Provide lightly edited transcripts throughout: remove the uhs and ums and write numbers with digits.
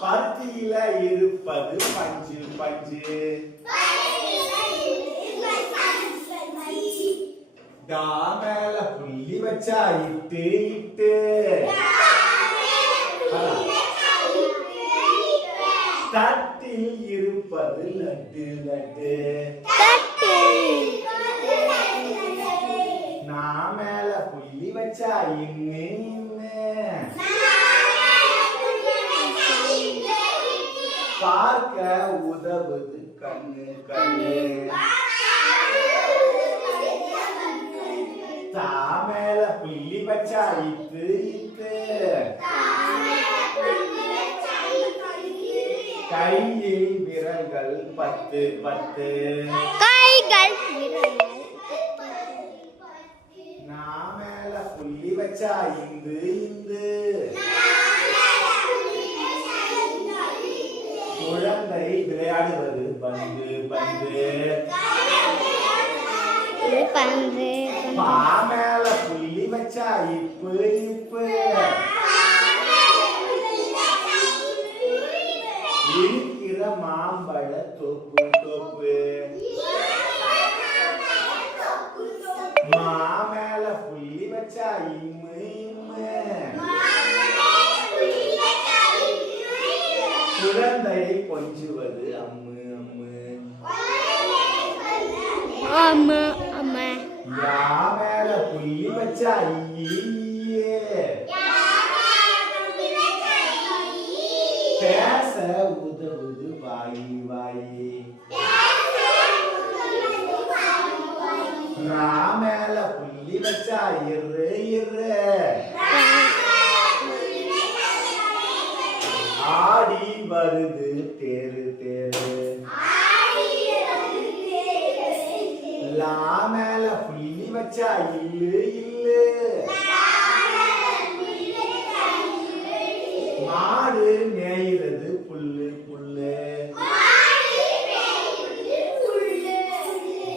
பருத்தியில இருப்பது பஞ்சு பஞ்சு. டா மேல புள்ளி வச்சா இட்டு இட்டு. தட்டில் இருப்பது லட்டு லட்டு. நான் மேல புள்ளி வச்சா இன்னு இன்னு. பார்க்க உதவுது கண்ணு கண்ணு. தா மேல புள்ளி வச்சா இத்து இத்து. கையில் விரல்கள் பத்து பத்து. நான் மேல புள்ளி வச்சா இந்து இந்து. குழந்தை விளையாடுவது பந்து பந்து. பா மேல புள்ளி வச்சா இப்பு இப்பு. இருக்கிற மாம்பழ தொப்பு தொப்பு. மா மேல புள்ளி வச்சா இம்மு இம்மு. குழந்தையை கொஞ்சுவது அம்மு அம்மு. யா மேல புள்ளி வச்சா ஈயே. பேச உதவுது வாயி வாயி. ரா மேல புள்ளி வச்சா இரு இரு. ஆடி வருது தேரு தேரு. லா மேல புள்ளி வச்சா இல்லு இல்லு. மாடு மேயிறது புல்லு புல்லு.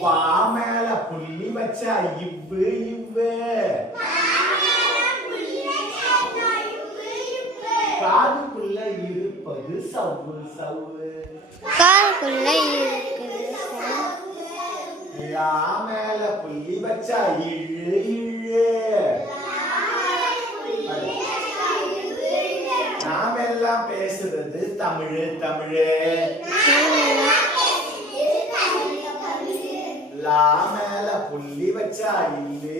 பா மேல புள்ளி வச்சா இவ்வு இவ்வு. காதுக்குள்ள இருப்பது சவ்வு சவ்வு. லா மேல புள்ளி வச்சா இழு இழு. நாம எல்லாம் பேசுறது தமிழு தமிழு. லா மேல புள்ளி வச்சா இல்லு